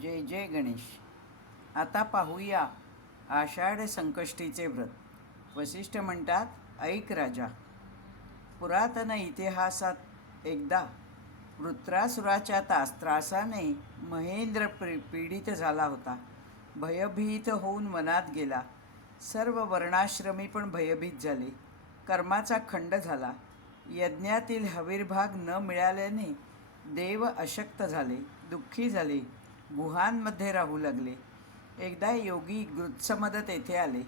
जय जय गणेश. आता पाहूया आषाढ संकष्टीचे व्रत. वसिष्ठ म्हणतात, ऐक राजा. पुरातन इतिहासात एकदा वृत्रासुराच्या त्रासाने महेंद्र पीडित झाला होता. भयभीत होऊन वनात गेला. सर्व वर्णाश्रमी पण भयभीत झाले. कर्माचा खंड झाला. यज्ञातील हविर्भाग न मिळाल्याने देव अशक्त झाले, दुःखी झाले, गुहांमध्ये राहू लागले. एकदा योगी गृत्समद तेथे आले.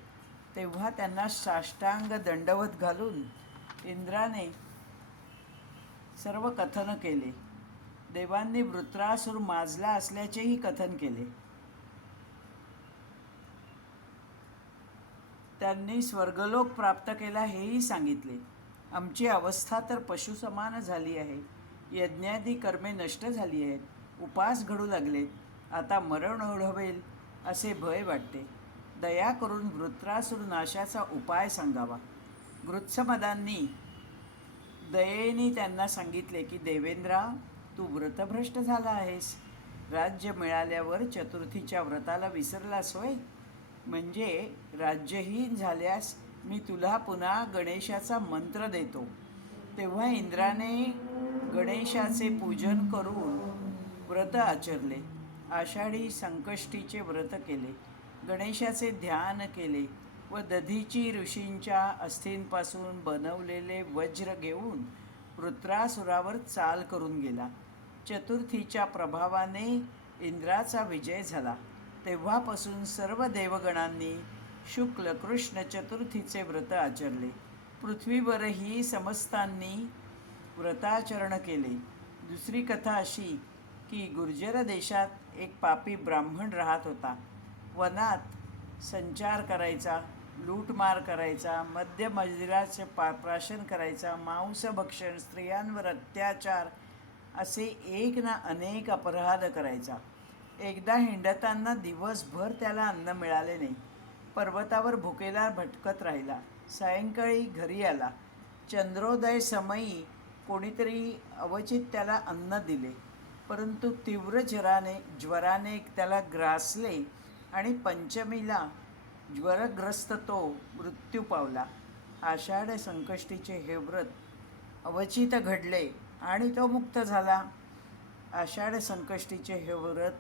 तेव्हा त्यांना साष्टांग दंडवत घालून इंद्राने सर्व कथन केले. देवांनी वृत्रासुर माजला असल्याचेही कथन केले. त्यांनी स्वर्गलोक प्राप्त केला हेही सांगितले. आमची अवस्था तर पशुसमान झाली आहे. यज्ञादी कर्मे नष्ट झाली आहेत. उपास घडू लागलेत. आता मरण ओढवेल असे भय वाटते. दया करून वृत्रासुर नाशाचा उपाय सांगावा. गृत्समदांनी दयेने त्यांना सांगितले की देवेंद्रा, तू व्रतभ्रष्ट झाला आहेस. राज्य मिळाल्यावर चतुर्थीच्या व्रताला विसरलास होय. म्हणजे राज्यहीन झाल्यास मी तुला पुन्हा गणेशाचा मंत्र देतो. तेव्हा इंद्राने गणेशाचे पूजन करून व्रत आचरले. आषाढी संकष्टीचे व्रत केले. गणेशाचे ध्यान केले व दधीची ऋषींच्या अस्थींपासून बनवलेले वज्र घेऊन वृत्रासुरावर चाल करून गेला. चतुर्थीच्या प्रभावाने इंद्राचा विजय झाला. तेव्हापासून सर्व देवगणांनी शुक्ल कृष्ण चतुर्थीचे व्रत आचरले. पृथ्वीवरही समस्तांनी व्रताचरण केले. दुसरी कथा अशी की गुर्जर देशात एक पापी ब्राह्मण राहत होता. वनात संचार करायचा, लूटमार करायचा, मद्य मदिराचे प्राशन करायचा, मांसभक्षण, स्त्रियांवर अत्याचार असे एक ना अनेक अपराध करायचा. एकदा हिंडताना दिवसभर त्याला अन्न मिळाले नाही. पर्वतावर भुकेला भटकत राहिला. सायंकाळी घरी आला. चंद्रोदय समयी कोणीतरी अवचित त्याला अन्न दिले. परंतु तीव्र ज्वराने त्याला ग्रासले आणि पंचमीला ज्वरग्रस्त तो मृत्यू पावला. आषाढ संकष्टीचे हे व्रत अवचित घडले आणि तो मुक्त झाला. आषाढ संकष्टीचे हे व्रत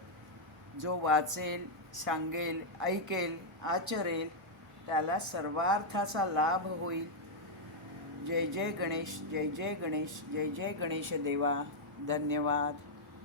जो वाचेल, सांगेल, ऐकेल, आचरेल त्याला सर्वार्थाचा लाभ होईल. जय जय गणेश, जय जय गणेश, जय जय गणेश देवा. धन्यवाद.